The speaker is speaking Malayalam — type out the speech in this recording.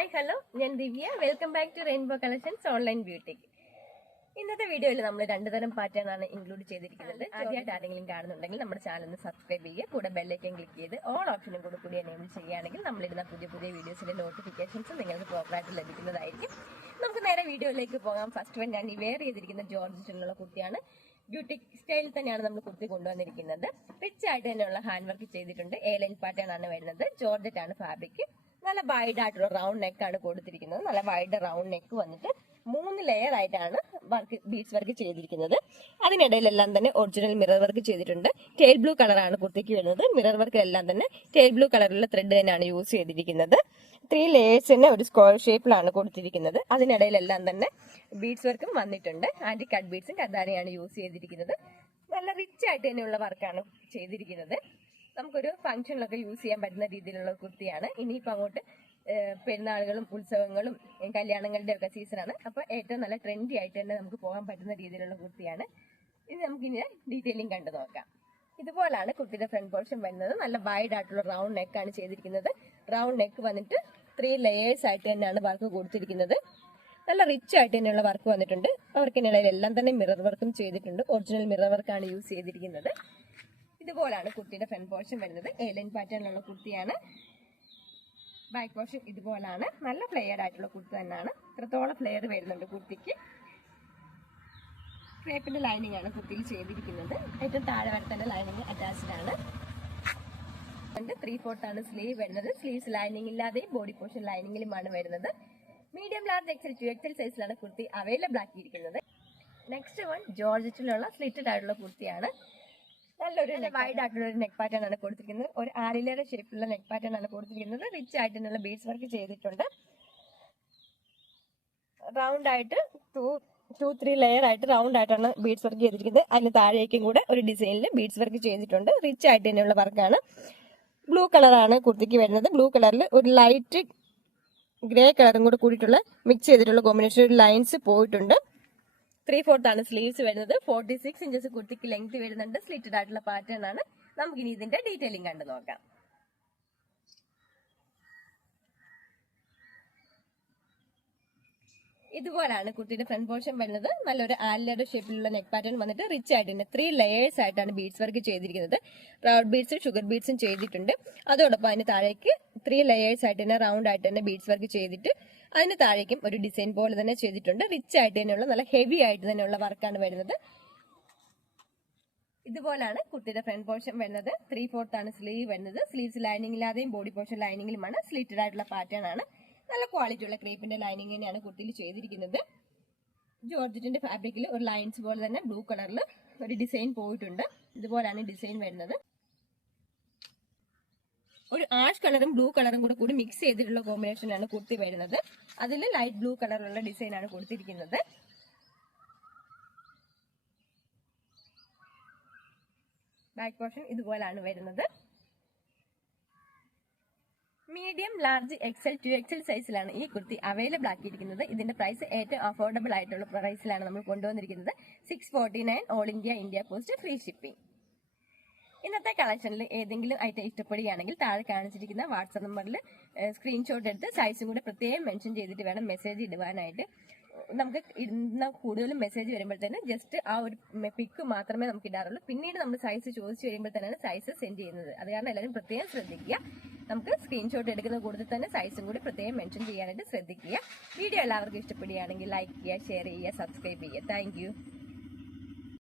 ഹായ് ഹലോ, ഞാൻ Divya. Welcome back to rainbow collections online boutique. ഇന്നത്തെ വീഡിയോയിൽ നമ്മൾ രണ്ടു തരം പാറ്റേൺ ആണ് ഇൻക്ലൂഡ് ചെയ്തിരിക്കുന്നത്. ആദ്യമായിട്ട് ആരെങ്കിലും കാണുന്നുണ്ടെങ്കിൽ നമ്മുടെ ചാനൽ ഒന്ന് സബ്സ്ക്രൈബ് ചെയ്യുക. കൂടെ ബെല്ലൈക്കൻ ക്ലിക്ക് ചെയ്ത് ഓൾ ഓപ്ഷനും കൂടി എനേബിൾ ചെയ്യുകയാണെങ്കിൽ നമ്മളിടുന്ന പുതിയ വീഡിയോസിന്റെ നോട്ടിഫിക്കേഷൻസ് നിങ്ങൾക്ക് പ്രോപ്പറായിട്ട് ലഭിക്കുന്നതായിരിക്കും. നമുക്ക് നേരെ വീഡിയോയിലേക്ക് പോകാം. ഫസ്റ്റ് വൺ ഞാൻ ഈ വെയർ ചെയ്തിരിക്കുന്ന ജോർജറ്റിനുള്ള കുർത്തിയാണ്. ബ്യൂട്ടിക് സ്റ്റൈലിൽ തന്നെയാണ് നമ്മൾ കുർത്തി കൊണ്ടുവന്നിരിക്കുന്നത്. റിച്ച് ആയിട്ട് തന്നെയുള്ള ഹാൻഡ് വർക്ക് ചെയ്തിട്ടുണ്ട്. എ ലൈൻ പാറ്റേൺ ആണ് വരുന്നത്. ജോർജറ്റ് ആണ് ഫാബ്രിക്. നല്ല വൈഡ് ആയിട്ടുള്ള റൗണ്ട് നെക്ക് ആണ് കൊടുത്തിരിക്കുന്നത്. നല്ല വൈഡ് റൗണ്ട് നെക്ക് വന്നിട്ട് 3 ലെയർ ആയിട്ടാണ് ബീഡ്സ് വർക്ക് ചെയ്തിരിക്കുന്നത്. അതിനിടയിലെല്ലാം തന്നെ ഒറിജിനൽ മിറർ വർക്ക് ചെയ്തിട്ടുണ്ട്. ടെയിൽ ബ്ലൂ കളറാണ് കുർത്തിക്ക് വരുന്നത്. മിറർ വർക്ക് എല്ലാം തന്നെ ടെയിൽ ബ്ലൂ കളറിലുള്ള ത്രെഡ് തന്നെയാണ് യൂസ് ചെയ്തിരിക്കുന്നത്. 3 ലേയേഴ്സ് തന്നെ ഒരു സ്ക്വയർ ഷേപ്പിലാണ് കൊടുത്തിരിക്കുന്നത്. അതിനിടയിലെല്ലാം തന്നെ ബീഡ്സ് വർക്കും വന്നിട്ടുണ്ട്. ആന്റി കട്ട് ബീഡ്സും കതാരയാണ് യൂസ് ചെയ്തിരിക്കുന്നത്. നല്ല റിച്ച് ആയിട്ട് തന്നെയുള്ള വർക്കാണ് ചെയ്തിരിക്കുന്നത്. നമുക്കൊരു ഫംഗ്ഷനിലൊക്കെ യൂസ് ചെയ്യാൻ പറ്റുന്ന രീതിയിലുള്ള കുർത്തിയാണ്. ഇനിയിപ്പോൾ അങ്ങോട്ട് പെരുന്നാളുകളും ഉത്സവങ്ങളും കല്യാണങ്ങളുടെ ഒക്കെ സീസണാണ്. അപ്പോൾ ഏറ്റവും നല്ല ട്രെൻഡി ആയിട്ട് തന്നെ നമുക്ക് പോകാൻ പറ്റുന്ന രീതിയിലുള്ള കുർത്തിയാണ്. ഇത് നമുക്കിനി ഡീറ്റെയിലിംഗ് കണ്ടു നോക്കാം. ഇതുപോലാണ് കുർത്തിയുടെ ഫ്രണ്ട് പോർഷൻ വരുന്നത്. നല്ല വൈഡ് ആയിട്ടുള്ള റൗണ്ട് നെക്കാണ് ചെയ്തിരിക്കുന്നത്. റൗണ്ട് നെക്ക് വന്നിട്ട് 3 ലെയേഴ്സ് ആയിട്ട് തന്നെയാണ് വർക്ക് കൊടുത്തിരിക്കുന്നത്. നല്ല റിച്ച് ആയിട്ട് തന്നെയുള്ള വർക്ക് വന്നിട്ടുണ്ട്. വർക്കിനിടയിലെല്ലാം തന്നെ മിറർ വർക്കും ചെയ്തിട്ടുണ്ട്. ഒറിജിനൽ മിറർ വർക്കാണ് യൂസ് ചെയ്തിരിക്കുന്നത്. ഇതുപോലാണ് കുർത്തിയുടെ ഫ്രണ്ട് പോർഷൻ വരുന്നത്. എ ലൈൻ പാറ്റേണിലുള്ള കുർത്തിയാണ്. ബാക്ക് പോർഷൻ ഇതുപോലാണ്. നല്ല ഫ്ലെയർഡ് ആയിട്ടുള്ള കുർത്തി തന്നെയാണ്. ഇത്രത്തോളം ഫ്ലെയർ വരുന്നുണ്ട് കുർത്തിക്ക്. ക്രേപ്പിന്റെ ലൈനിങ് ആണ് കുർത്തിയിൽ ചെയ്തിരിക്കുന്നത്. ഏറ്റവും താഴെ വരെ തന്നെ ലൈനിങ് അറ്റാച്ച്ഡ് ആണ്. 3/4 ആണ് സ്ലീവ് വരുന്നത്. സ്ലീവ്സ് ലൈനിങ് ഇല്ലാതെയും ബോഡി പോർഷൻ ലൈനിങ്ങിലുമാണ് വരുന്നത്. മീഡിയം, ലാർജ്, എക്സൽ, 2XL സൈസിലാണ് കുർത്തി അവൈലബിൾ ആക്കിയിരിക്കുന്നത്. നെക്സ്റ്റ് വൺ ജോർജറ്റിലുള്ള സ്ലിറ്റഡ് ആയിട്ടുള്ള കുർത്തിയാണ്. നല്ലൊരു വൈഡ് ആയിട്ടുള്ള ഒരു നെക്ക് പാറ്റേൺ ആണ് കൊടുത്തിരിക്കുന്നത്. ഒരു ആരിലയുടെ ഷേപ്പിലുള്ള നെക്ക് പാറ്റേൺ ആണ് കൊടുത്തിരിക്കുന്നത്. റിച്ച് ആയിട്ട് തന്നെയുള്ള ബീഡ്സ് വർക്ക് ചെയ്തിട്ടുണ്ട്. റൗണ്ട് ആയിട്ട് 2-3 ലെയർ ആയിട്ട് റൗണ്ട് ആയിട്ടാണ് ബീഡ്സ് വർക്ക് ചെയ്തിരിക്കുന്നത്. അതിന് താഴേക്കും കൂടെ ഒരു ഡിസൈനിൽ ബീഡ്സ് വർക്ക് ചെയ്തിട്ടുണ്ട്. റിച്ച് ആയിട്ട് തന്നെയുള്ള വർക്കാണ്. ബ്ലൂ കളറാണ് കുർത്തിക്ക് വരുന്നത്. ബ്ലൂ കളറിൽ ഒരു ലൈറ്റ് ഗ്രേ കളറും കൂടെ കൂടിയിട്ടുള്ള മിക്സ് ചെയ്തിട്ടുള്ള കോമ്പിനേഷൻ ലൈൻസ് പോയിട്ടുണ്ട്. 3/4 ആണ് സ്ലീവ്സ് വരുന്നത്. 46 ഇഞ്ചസ് കുർത്തിക്ക് ലെങ്ത് വരുന്നുണ്ട്. സ്ലിറ്റഡ് ആയിട്ടുള്ള പാറ്റേൺ ആണ്. നമുക്കിനി ഇതിന്റെ ഡീറ്റെയിലിംഗ് കണ്ടു നോക്കാം. ഇതുപോലാണ് കുർത്തിയുടെ ഫ്രണ്ട് പോർഷൻ വരുന്നത്. നല്ലൊരു ആലിലയുടെ ഷേപ്പിലുള്ള നെക്ക് പാറ്റേൺ വന്നിട്ട് റിച്ച് ആയിട്ട് തന്നെ 3 ലെയേഴ്സ് ആയിട്ടാണ് ബീഡ്സ് വർക്ക് ചെയ്തിരിക്കുന്നത്. റൗണ്ട് ബീഡ്സും ഷുഗർ ബീഡ്സും ചെയ്തിട്ടുണ്ട്. അതോടൊപ്പം അതിന് താഴേക്ക് 3 ലെയേഴ്സ് ആയിട്ട് തന്നെ റൗണ്ട് ആയിട്ട് തന്നെ ബീഡ്സ് വർക്ക് ചെയ്തിട്ട് അതിന് താഴേക്കും ഒരു ഡിസൈൻ പോലെ തന്നെ ചെയ്തിട്ടുണ്ട്. റിച്ച് ആയിട്ട് തന്നെയുള്ള നല്ല ഹെവി ആയിട്ട് തന്നെയുള്ള വർക്കാണ് വരുന്നത്. ഇതുപോലാണ് കുർത്തിയുടെ ഫ്രണ്ട് പോർഷൻ വരുന്നത്. 3/4 ആണ് സ്ലീവ് വരുന്നത്. സ്ലീവ്സ് ലൈനിങ് ഇല്ലാതെയും ബോഡി പോർഷൻ ലൈനിങ്ങിലുമാണ്. സ്ലിറ്റഡ് ആയിട്ടുള്ള പാറ്റേൺ ആണ്. നല്ല ക്വാളിറ്റി ഉള്ള ക്രേപ്പിന്റെ ലൈനിങ് തന്നെയാണ് കുർത്തിയിൽ ചെയ്തിരിക്കുന്നത്. ജോർജറ്റിന്റെ ഫാബ്രിക്കിൽ ഒരു ലൈൻസ് പോലെ തന്നെ ബ്ലൂ കളറിൽ ഒരു ഡിസൈൻ പോയിട്ടുണ്ട്. ഇതുപോലാണ് ഡിസൈൻ വരുന്നത്. ഒരു ആഷ് കളറും ബ്ലൂ കളറും കൂടി മിക്സ് ചെയ്തിട്ടുള്ള കോമ്പിനേഷനാണ് കുർത്തി വരുന്നത്. അതിൽ ലൈറ്റ് ബ്ലൂ കളറിലുള്ള ഡിസൈൻ ആണ് കൊടുത്തിരിക്കുന്നത്. ബാക്ക് പോർഷൻ ഇതുപോലാണ് വരുന്നത്. മീഡിയം, ലാർജ്, എക്സൽ, 2XL സൈസിലാണ് ഈ കുർത്തി അവൈലബിൾ ആക്കിയിരിക്കുന്നത്. ഇതിന്റെ പ്രൈസ് ഏറ്റവും അഫോർഡബിൾ ആയിട്ടുള്ള പ്രൈസിലാണ് നമ്മൾ കൊണ്ടുവന്നിരിക്കുന്നത്. 649 all India post, free shipping. ഇന്നത്തെ കളക്ഷനിൽ ഏതെങ്കിലും ഐറ്റം ഇഷ്ടപ്പെടുകയാണെങ്കിൽ താഴെ കാണിച്ചിരിക്കുന്ന വാട്സ്ആപ്പ് നമ്പറിൽ സ്ക്രീൻഷോട്ട് എടുത്ത് സൈസും കൂടെ പ്രത്യേകം മെൻഷൻ ചെയ്തിട്ട് വേണം മെസ്സേജ് ഇടുവാനായിട്ട്. നമുക്ക് ഇടുന്ന കൂടുതലും മെസ്സേജ് വരുമ്പോഴത്തേന് ജസ്റ്റ് ആ ഒരു പിക്ക് മാത്രമേ നമുക്ക് ഇടാറുള്ളൂ. പിന്നീട് നമ്മൾ സൈസ് ചോദിച്ചു വരുമ്പോൾ തന്നെയാണ് സൈസ് സെൻഡ് ചെയ്യുന്നത്. അത് കാരണം എല്ലാവരും പ്രത്യേകം ശ്രദ്ധിക്കുക. നമുക്ക് സ്ക്രീൻഷോട്ട് എടുക്കുന്ന കൂടുതൽ തന്നെ സൈസും കൂടി പ്രത്യേകം മെൻഷൻ ചെയ്യാനായിട്ട് ശ്രദ്ധിക്കുക. വീഡിയോ എല്ലാവർക്കും ഇഷ്ടപ്പെടുകയാണെങ്കിൽ ലൈക്ക് ചെയ്യുക, ഷെയർ ചെയ്യുക, സബ്സ്ക്രൈബ് ചെയ്യുക. താങ്ക്